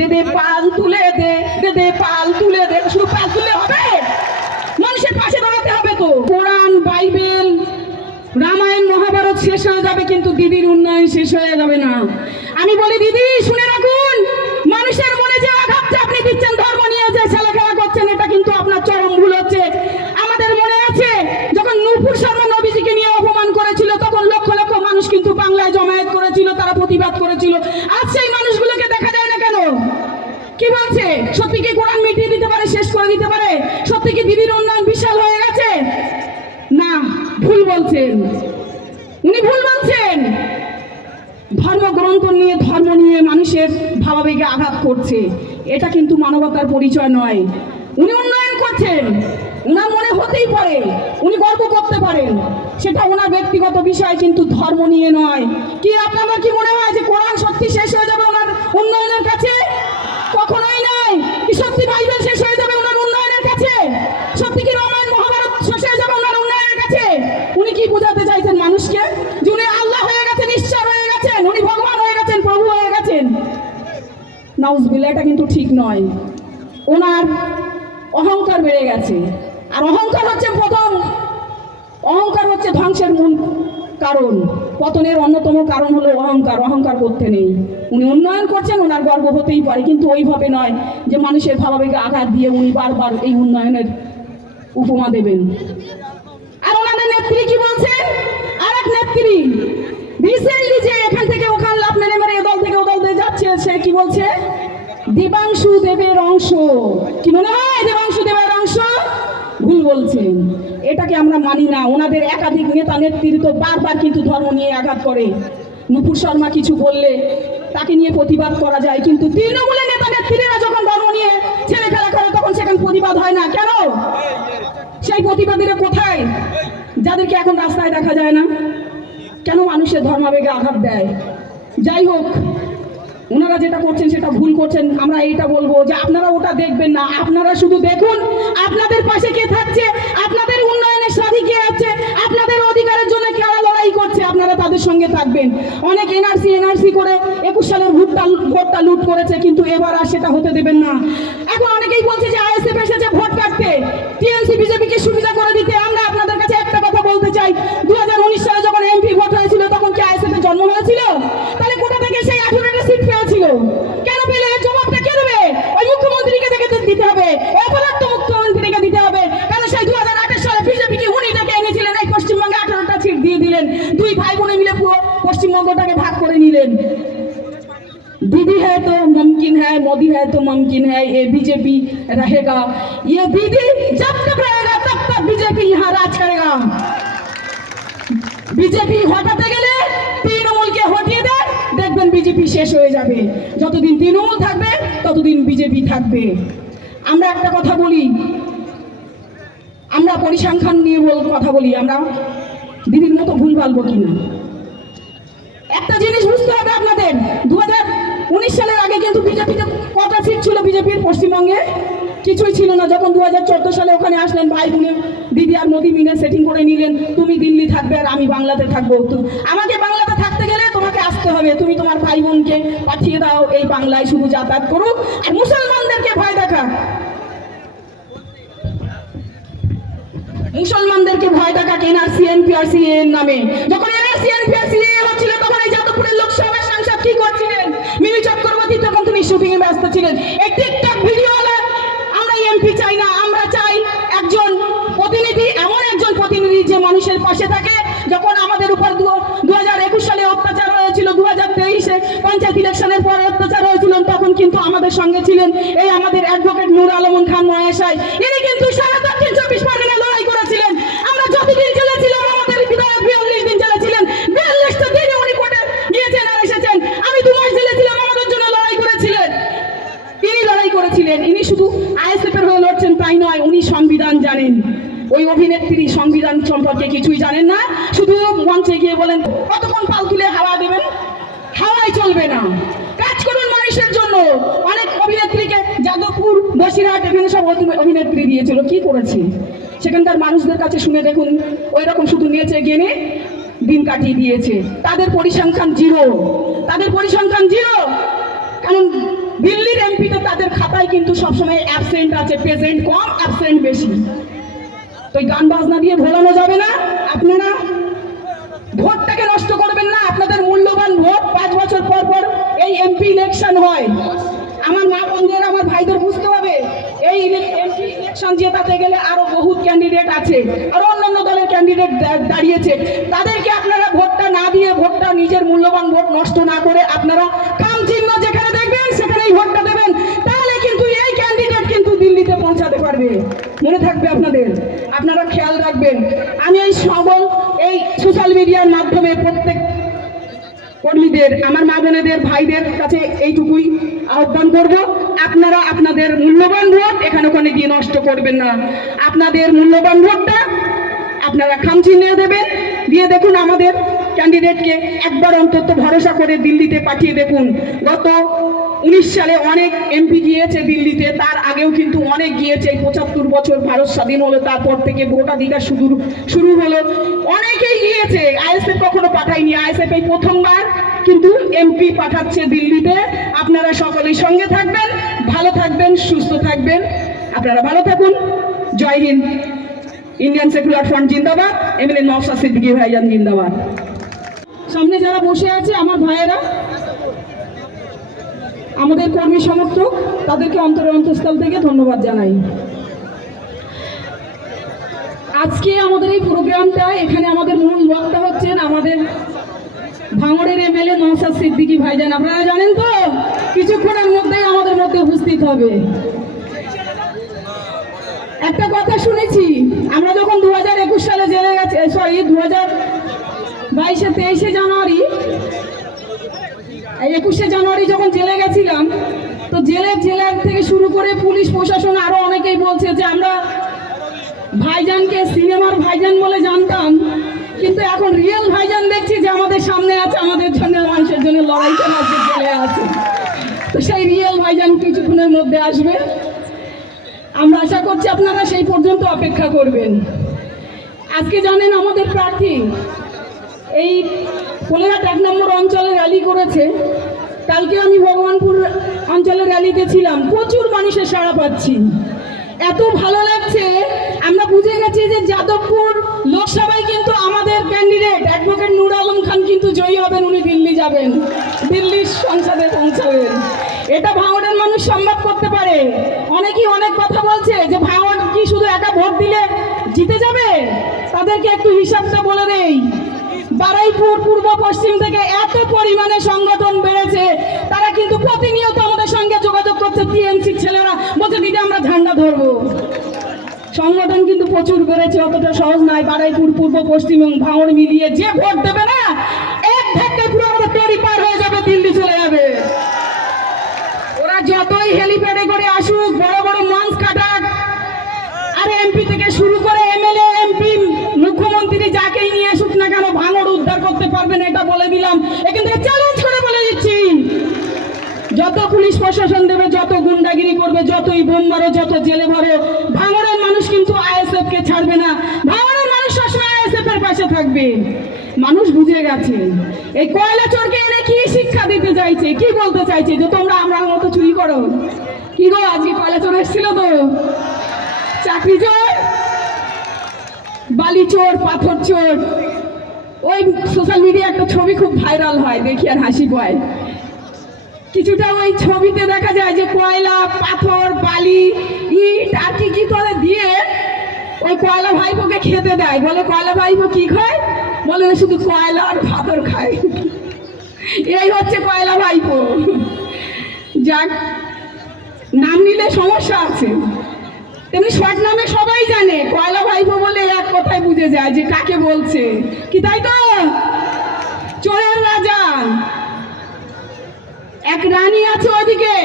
দে দে পাল তুলে দে দে দে পাল তুলে দে। শুধু পাল তুলে হবে? মানুষের পাশে দাঁড়াতে হবে তো। কোরআন, বাইবেল, রামায়ণ, মহাভারত শেষ হয়ে যাবে কিন্তু দিদির উন্নয়ন শেষ হয়ে যাবে না। আমি বলি, দিদি, শুনে রাখুন, মানুষের মনে যে আঘাতটা আপনি দিচ্ছেন, ধর্ম নিয়ে যে ছেলে করছেন, এটা কিন্তু আপনার চরম ভুল হচ্ছে। আমাদের মনে আছে, যখন নূপুর শর্মা নবীজিকে নিয়ে অপমান করেছিল, তখন লক্ষ লক্ষ মানুষ কিন্তু বাংলায় জমায়েত করেছিল, তারা প্রতিবাদ করেছিল আজ সেই মানুষগুলোকে দেখা যায় না কেন কি বলছে কোরআন মিটিয়ে দিতে পারে, শেষ করে দিতে পারে। দিদির উন্নয়ন বিশাল হয়ে গেছে। না, ভুল বলছেন। উনি ভুল বলছেন। ধর্মগ্রন্থ নিয়ে, ধর্ম নিয়ে মানুষের ভাবাবেগে আঘাত করছে। এটা কিন্তু মানবতার পরিচয় নয়। উনি উন্নয়ন করছেন। ওনার মনে হতেই পারে, উনি গর্ব করতে পারেন। সেটা ওনার ব্যক্তিগত বিষয়, কিন্তু ধর্ম নিয়ে নয়। কি আপনার কি মনে হয় যে কোরআন সত্যি শেষ হয়ে যাবে ওনার উন্নয়নের কাছে কখনোই নয় কি সত্যি বাইবেল শেষ হয়ে যাবে ওনার উন্নয়নের কাছে সত্যি কি রামায়ণ মহাভারত শেষ হয়ে যাবে ওনার উন্নয়নের কাছে উনি কি বোঝাতে চাইছেন মানুষকে যে উনি আল্লাহ হয়ে গেছেন ঈশ্বর হয়ে গেছেন উনি ভগবান হয়ে গেছেন প্রভু হয়ে গেছেন নাউজবিল্লা এটা কিন্তু ঠিক নয়। ওনার অহংকার বেড়ে গেছে। আর অহংকার হচ্ছে প্রথম। অহংকার হচ্ছে ধ্বংসের মূল কারণ। পতনের অন্যতম কারণ হলো অহংকার। অহংকার করতে নেই। উনি উন্নয়ন করছেন, ওনার গর্ব হতেই পারে। কিন্তু ওইভাবে নয় যে মানুষের ভাবাবেগে আঘাত দিয়ে উনি বারবার এই উন্নয়নের উপমা দেবেন। আর ওনাদের নেত্রী কি বলছেন? আর এক নেত্রী। রিসেন্টলি যে এখান থেকে ওখান মেরে মেরে এ দল থেকে ও দল দিয়ে যাচ্ছে, সে কি বলছে? দেবাংশু দেবের অংশ। কি মনে হয় দেবাংশু দেবের অংশ? ভুল বলছেন এটাকে আমরা মানি না। ওনাদের একাধিক নেতা নেতৃত্ব বারবার কিন্তু ধর্ম নিয়ে আঘাত করে। নুপুর শর্মা কিছু বললে তাকে নিয়ে প্রতিবাদ করা যায়, কিন্তু তৃণমূলের নেতা নেত্রীরা যখন ধর্ম নিয়ে ছেলে খেলা করে, তখন সেখানে প্রতিবাদ হয় না। কেন? সেই প্রতিবাদীরা কোথায়? যাদেরকে এখন রাস্তায় দেখা যায় না। কেন মানুষের ধর্মাবেগে আঘাত দেয়? যাই হোক, ওনারা যেটা করছেন সেটা ভুল করছেন, আমরা এইটা বলব যে আপনারা ওটা দেখবেন না, আপনারা শুধু দেখুন আপনাদের পাশে কে থাকছে, আপনাদের উন্নয়নের সাথী কে আছে, আপনাদের অধিকারের জন্য কারা লড়াই করছে, আপনারা তাদের সঙ্গে থাকবেন। অনেক এনআরসি এনআরসি করে একুশ সালের ভোটটা ভোটটা লুট করেছে, কিন্তু এবার আর সেটা হতে দেবেন না। এখন অনেকেই বলছে যে আইএসএফ এসেছে ভোট কাটতে। টিএমসি, বিজেপিকে সুবিধা করে দিতে। আমরা আপনাদের কাছে একটা কথা বলতে চাই। দু হাজার উনিশ সালে যখন এমপি ভোট হয়েছিল, তখন কি আইএসএফ জন্ম হয়েছিল? दीदी है तो मुमकिन है मोदी है तो मुमकिन है ये बीजेपी रहेगा ये दीदी जब तक रहेगा तब तक बीजेपी यहाँ राज करेगा বিজেপি হটাতে গেলে তৃণমূলকে হটিয়ে দেয় দেখবেন বিজেপি শেষ হয়ে যাবে যতদিন তৃণমূল থাকবে ততদিন বিজেপি থাকবে আমরা একটা কথা বলি আমরা পরিসংখ্যান নিয়ে বল কথা বলি আমরা দিদির মতো ভুল ভালবো কিনা একটা জিনিস বুঝতে হবে আপনাদের দু উনিশ সালের আগে কিন্তু বিজেপিতে কটা সিট ছিল বিজেপির পশ্চিমবঙ্গে? কিছুই ছিল না। যখন দু হাজার সালে ওখানে আসলেন ভাই বোনে দিদি আর মোদি মিলে সেটিং করে নিলেন, তুমি দিল্লি থাকবে আর আমি বাংলাতে থাকব। আমাকে বাংলাতে থাকতে গেলে তোমাকে আসতে হবে। তুমি তোমার ভাই বোনকে পাঠিয়ে দাও এই বাংলায় শুধু যাতায়াত করুক। আর মুসলমানদেরকে ভয় দেখা মুসলমানদেরকে ভয় দেখা এনআরসি এনপিআরসি এর নামে। যখন এনআরসি এনপিআরসি হচ্ছিল, তখন এই যাদবপুরের লোকসভার তখন শুটিং এ ব্যস্ত ছিলেন। একটি একটা ভিডিও আমরা এমপি চাই না, আমরা চাই একজন প্রতিনিধি, এমন একজন প্রতিনিধি যে মানুষের পাশে থাকে। যখন আমাদের উপর দু হাজার একুশ সালে অত্যাচার হয়েছিল দু হাজার তেইশে পঞ্চায়েত ইলেকশনের পরে অত্যাচার হয়েছিল, তখন কিন্তু আমাদের সঙ্গে ছিলেন এই আমাদের অ্যাডভোকেট নূর আলমন খান মহেশাই ইনি কিন্তু সারা দক্ষিণ চব্বিশ পরগনা লড়াই করেছিলেন আমরা যতদিন চলেছিলাম আমাদের বিধায়ক বিয়াল্লিশ দিন চলেছিলেন বিয়াল্লিশটা দিনে উনি কোর্টে গিয়েছেন আর এসেছেন আমি দু মাস চলেছিলাম আমাদের জন্য লড়াই করেছিলেন ইনি লড়াই করেছিলেন ইনি শুধু আইএসএফ এর হয়ে লড়ছেন তাই নয় উনি সংবিধান জানেন। ওই অভিনেত্রী সংবিধান সম্পর্কে কিছুই জানেন না। শুধু মঞ্চে গিয়ে বলেন, কতক্ষণ পাল তুলে হাওয়া দেবেন? হাওয়াই চলবে না। কাজ করুন মানুষের জন্য। অনেক অভিনেত্রীকে যাদবপুর, বসিরহাট, এখানে সব অভিনেত্রী দিয়েছিল। কি করেছে? সেখানকার মানুষদের কাছে শুনে দেখুন, ওই রকম শুধু নিয়েছে গেনে দিন কাটিয়ে দিয়েছে। তাদের পরিসংখ্যান জিরো। তাদের পরিসংখ্যান জিরো। কারণ দিল্লির এমপিতে তাদের খাতায় কিন্তু সবসময় অ্যাবসেন্ট আছে প্রেজেন্ট কম অ্যাবসেন্ট বেশি। তো গান বাজনা দিয়ে ভোলানো যাবে না, আপনারা ভোটটাকে নষ্ট করবেন না, আপনাদের মূল্যবান ভোট পাঁচ বছর পর পর এই এমপি ইলেকশন হয়। আমার মা বোনদের আমার ভাইদের বুঝতে হবে, এই এমপি ইলেকশন জেতাতে গেলে আরও বহুত ক্যান্ডিডেট আছে, আরও অন্যান্য দলের ক্যান্ডিডেট দাঁড়িয়েছে। তাদেরকে আপনারা ভোটটা না দিয়ে ভোটটা নিজের মূল্যবান ভোট নষ্ট না করে আপনারা কাম চিহ্ন যেখানে দেখবেন সেখানেই ভোটটা দেবেন তাহলে কিন্তু এই ক্যান্ডিডেট কিন্তু দিল্লিতে পৌঁছাতে পারবে মনে থাকবে আপনাদের আপনারা খেয়াল রাখবেন আমি এই সকল এই সোশ্যাল মিডিয়ার মাধ্যমে প্রত্যেক কর্মীদের, আমার মা বোনেদের, ভাইদের কাছে এইটুকুই আহ্বান করব। আপনারা আপনাদের মূল্যবান ভোট এখানে ওখানে গিয়ে নষ্ট করবেন না। আপনাদের মূল্যবান ভোটটা আপনারা খামচিহ্নে দেবেন। দিয়ে দেখুন আমাদের ক্যান্ডিডেটকে একবার অন্তত ভরসা করে দিল্লিতে পাঠিয়ে দেখুন। গত উনিশ সালে অনেক এমপি গিয়েছে দিল্লিতে, তার আগেও কিন্তু অনেক গিয়েছে। পঁচাত্তর বছর ভারত স্বাধীন হলো, তারপর থেকে ভোটাধিকার শুরু শুরু হলো। অনেকেই গিয়েছে, আইএসএফ কখনো পাঠায়নি। আইএসএফ এই প্রথমবার কিন্তু এমপি পাঠাচ্ছে দিল্লিতে। আপনারা সকলেই সঙ্গে থাকবেন, ভালো থাকবেন, সুস্থ থাকবেন। আপনারা ভালো থাকুন। Jai Hind. Indian secular front জিন্দাবাদ। এমএলএ নওশাদ সিদ্দিকী ভাইজান জিন্দাবাদ। সামনে যারা বসে আছে, আমার ভাইয়েরা আমাদের কর্মী সমর্থক, তাদেরকে অন্তর অন্তঃস্থল থেকে ধন্যবাদ জানাই। আজকে আমাদের এই প্রোগ্রামটা, এখানে আমাদের মূল বক্তা হচ্ছেন আমাদের ভাঙড়ের এমএলএ নওশাদ সিদ্দিকী ভাইজান। আপনারা জানেন তো, কিছুক্ষণের মধ্যেই আমাদের মধ্যে উপস্থিত হবে। একটা কথা শুনেছি, আমরা যখন দু হাজার একুশ সালে জেলে গেছে সরি দু হাজার বাইশে তেইশে জানুয়ারি একুশে জানুয়ারি যখন জেলে গেছিলাম, তো জেলের জেলার থেকে শুরু করে পুলিশ, প্রশাসন আরও অনেকেই বলছে যে আমরা ভাইজানকে সিনেমার ভাইজান বলে জানতাম, কিন্তু এখন রিয়েল ভাইজান দেখছি যে আমাদের সামনে আছে, আমাদের জন্য মানুষের জন্য লড়াই করে আজকে জেলে আছে। তো সেই রিয়েল ভাইজান কিছুক্ষণের মধ্যে আসবে। আমরা আশা করছি আপনারা সেই পর্যন্ত অপেক্ষা করবেন। আজকে জানেন আমাদের প্রার্থী, এই কোলেঘাট এক নম্বর অঞ্চলে র্যালি করেছে। কালকে আমি ভগবানপুর অঞ্চলের র্যালিতে ছিলাম। প্রচুর মানুষের সাড়া পাচ্ছি। এত ভালো লাগছে। আমরা বুঝে গেছি যে যাদবপুর লোকসভায় কিন্তু আমাদের ক্যান্ডিডেট অ্যাডভোকেট নুর আলম খান কিন্তু জয়ী হবেন, উনি দিল্লি যাবেন। দিল্লির সংসদে পৌঁছাবেন। এটা ভাঙড়ের মানুষ সম্ভব করতে পারে। অনেকেই অনেক কথা বলছে যে ভাঙড় কি শুধু একা ভোট দিলে জিতে যাবে? তাদেরকে একটু হিসাবটা বারাইপুর পূর্ব পশ্চিম থেকে এত পরিমাণে সংগঠন বেড়েছে, তারা কিন্তু প্রতিনিয়ত আমাদের সঙ্গে যোগাযোগ করছে টিএমসির ছেলেরা। বলছে, দিদি, আমরা ঝান্ডা ধরবো। সংগঠন কিন্তু প্রচুর বেড়েছে, অতটা সহজ নয়। বারাইপুর পূর্ব পশ্চিম এবং ভাঙড় মিলিয়ে যে ভোট দেবে না, এক ধাক্কায় পুরো আমাদের তরি পার হয়ে যাবে, দিল্লি চলে যাবে। ওরা যতই হেলিপ্যাডে করে আসুক, বড় বড় লঞ্চ কাটাক আর এমপি থেকে শুরু করে এমএলএ এমপি মুখ্যমন্ত্রী যাকেই নিয়ে আসুক না কেন, ভাঙড় উদ্ধার করতে পারবেন, এটা বলে দিলাম। এখান থেকে চ্যালেঞ্জ করে বলে দিচ্ছি। যত পুলিশ প্রশাসন দেবে, যত গুন্ডাগিরি করবে, যতই বোম মারো, যত জেলে ভরো, ভাঙড়ের মানুষ কিন্তু আইএসএফ কে ছাড়বে না। ভাঙড়ের মানুষ সবসময় আইএসএফ এর পাশে থাকবে। মানুষ বুঝে গেছে। এই কয়লা চোরকে এনে কি শিক্ষা দিতে চাইছে? কি বলতে চাইছে? যে তোমরা আমরা মতো চুরি করো। কি গো, আজকে কয়লা চোর এসেছিল তো? চাকরি চোর বালি চোর পাথর চোর ওই সোশ্যাল মিডিয়া একটা ছবি খুব ভাইরাল হয়, দেখি আর হাসি পায়। কিছুটা ওই ছবিতে দেখা যায় যে কয়লা, পাথর, বালি, ইট, আর কি কি করে দিয়ে ওই কয়লা ভাইপোকে খেতে দেয়। বলে, কয়লা ভাইপো কি খায়? বলে শুধু কয়লা আর পাথর খায়। এই হচ্ছে কয়লা ভাইপো। যাক, নাম নিলে সমস্যা আছে। তেমনি শর্ট নামে সবাই জানে কয়লা ভাইপো বলে এক কথায় বুঝে যায় যে কাকে বলছে। কি তাই তো? চোরের রাজা। এক রানী আছে ওদিকে।